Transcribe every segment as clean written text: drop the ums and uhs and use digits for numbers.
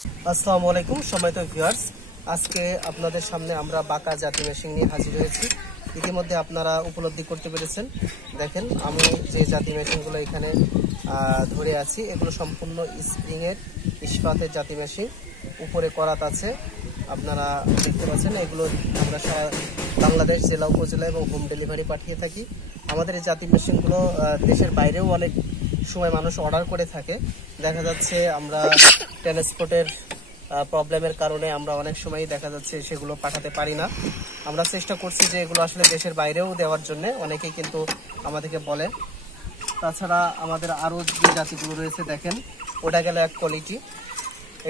আসসালামু আলাইকুম সম্মানিত ভিউয়ার্স, আজকে আপনাদের সামনে আমরা বাঁকা জাতি মেশিন নিয়ে হাজির হয়েছি। ইতিমধ্যে আপনারা উপলব্ধি করতে পেরেছেন। দেখেন আমি যে জাতি মেশিনগুলো এখানে ধরে আছি, এগুলো সম্পূর্ণ স্প্রিংয়ের ইস্পাতের জাতি মেশিন, উপরে করাত আছে। আপনারা দেখতে পাচ্ছেন এগুলো আমরা সারা বাংলাদেশ জেলা উপজেলা এবং হোম ডেলিভারি পাঠিয়ে থাকি। আমাদের এই জাতি মেশিনগুলো দেশের বাইরেও অনেক সময় মানুষ অর্ডার করে থাকে। দেখা যাচ্ছে আমরা ট্রান্সপোর্টের প্রবলেমের কারণে আমরা অনেক সময় দেখা যাচ্ছে সেগুলো পাঠাতে পারি না। আমরা চেষ্টা করছি যে এগুলো আসলে দেশের বাইরেও দেওয়ার জন্য, অনেকেই কিন্তু আমাদেরকে বলে। তাছাড়া আমাদের আরও যে জাতিগুলো রয়েছে দেখেন, ওটা গেল এক কোয়ালিটি,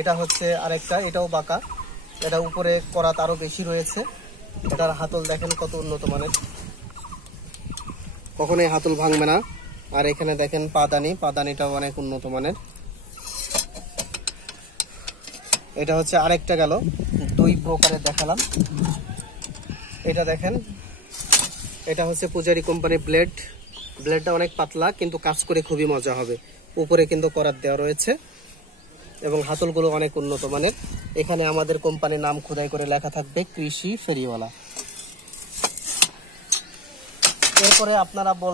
এটা হচ্ছে আরেকটা, এটাও বাঁকা, এটা উপরে করাত আরও বেশি রয়েছে। এটার হাতল দেখেন কত উন্নত মানের, কখনোই হাতল ভাঙবে না। আর এখানে দেখেন পাদানিটাও অনেক উন্নত মানের। এটা হচ্ছে আরেকটা গেল, দুই প্রকারের দেখালাম। এটা দেখেন, এটা হচ্ছে পূজারি কোম্পানির ব্লেডটা অনেক পাতলা কিন্তু কাজ করে খুবই মজা হবে। উপরে কিন্তু করাত দেওয়া রয়েছে এবং হাতলগুলো অনেক উন্নত মানের। এখানে আমাদের কোম্পানির নাম খোদাই করে লেখা থাকবে কৃষি ফেরিওয়ালা। এরপরে আপনারা বলেন